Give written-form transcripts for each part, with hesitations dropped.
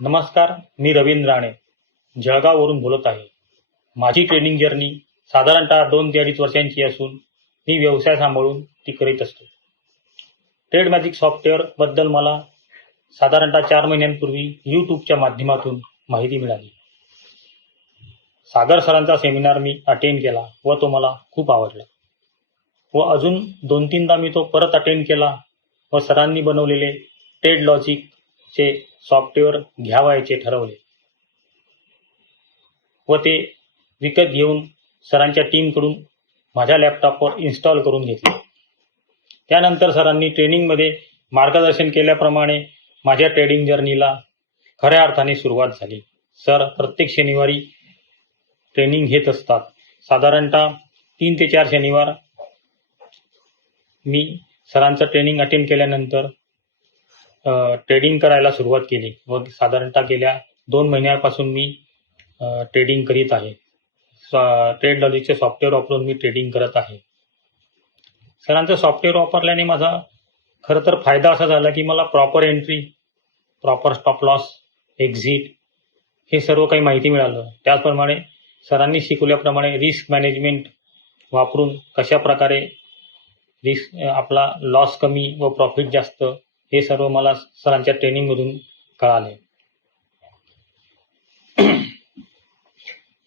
नमस्कार, मी रवींद्र राणे, जळगाववरून बोलत आहे. माझी ट्रेनिंग जर्नी साधारणतः 2 ते 2.5 वर्षांची असून मी व्यवसाय सांभाळून ती करीत असतो. ट्रेड मॅजिक सॉफ्टवेअरबद्दल मला साधारणतः 4 महिन्यांपूर्वी यूट्यूबच्या माध्यमातून माहिती मिळाली. सागर सरांचा सेमिनार मी अटेंड केला व तो मला खूप आवडला व अजून 2-3दा मी तो परत अटेंड केला व सरांनी बनवलेले ट्रेड लॉजिकचे सॉफ्टवेअर घ्यावयाचे ठरवले व ते विकत घेऊन सरांच्या टीमकडून माझ्या लॅपटॉपवर इन्स्टॉल करून घेतले. त्यानंतर सरांनी ट्रेनिंगमध्ये मार्गदर्शन केल्याप्रमाणे माझ्या ट्रेडिंग जर्नीला खऱ्या अर्थाने सुरुवात झाली. सर प्रत्येक शनिवारी ट्रेनिंग घेत असतात. साधारणतः 3 ते 4 शनिवार मी सरांचं ट्रेनिंग अटेंड केल्यानंतर ट्रेडिंग करायला सुरुवात केली व साधारणतः गेल्या 2 महिन्यापासून मी ट्रेडिंग करीत आहे. ट्रेड लॉजिकचे सॉफ्टवेअर वापरून मी ट्रेडिंग करत आहे. सरांचं सॉफ्टवेअर वापरल्याने माझा खरं तर फायदा असा झाला की मला proper entry, proper stop loss, exit हे सर्व काही माहिती मिळालं. त्याचप्रमाणे सरांनी शिकवल्याप्रमाणे रिस्क मॅनेजमेंट वापरून कशा प्रकारे रिस्क आपला लॉस कमी व प्रॉफिट जास्त हे सर्व मला सरांच्या ट्रेनिंगमधून कळाले.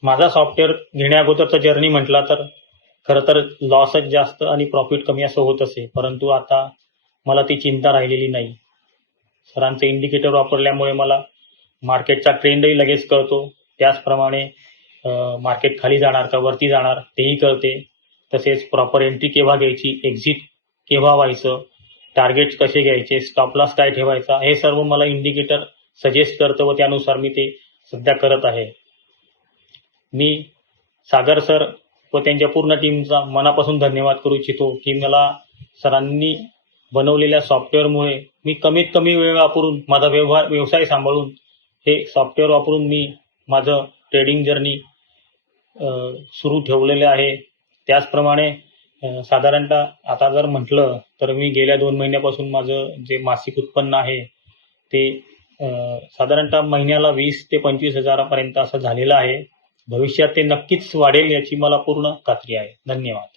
माझा सॉफ्टवेअर घेण्याअगोदरचा जर्नी म्हटला तर खरं तर लॉसच जास्त आणि प्रॉफिट कमी असं होत असे, परंतु आता मला ती चिंता राहिलेली नाही. सरांचे इंडिकेटर वापरल्यामुळे मला मार्केटचा ट्रेंडही लगेच कळतो. त्याचप्रमाणे मार्केट खाली जाणार का वरती जाणार तेही कळते. तसेच प्रॉपर एंट्री केव्हा घ्यायची, एक्झिट केव्हा व्हायचं, टार्गेट्स कसे घ्यायचे, स्टॉप लॉस काय ठेवायचा हे सर्व मला इंडिकेटर सजेस्ट करतं व त्यानुसार मी ते सध्या करत आहे. मी सागर सर व त्यांच्या पूर्ण टीमचा मनापासून धन्यवाद करू इच्छितो की मला सरांनी बनवलेल्या सॉफ्टवेअरमुळे मी कमीत कमी वेळ वापरून माझा व्यवसाय सांभाळून हे सॉफ्टवेअर वापरून मी माझं ट्रेडिंग जर्नी सुरू ठेवलेले आहे. त्याचप्रमाणे साधारणतः आता जर म्हटलं तर मी गेल्या 2 महिन्यापासून माझं जे मासिक उत्पन्न आहे ते साधारणतः महिन्याला 20 ते 25 हजारापर्यंत असं झालेलं आहे. भविष्यात ते नक्कीच वाढेल याची मला पूर्ण खात्री आहे. धन्यवाद.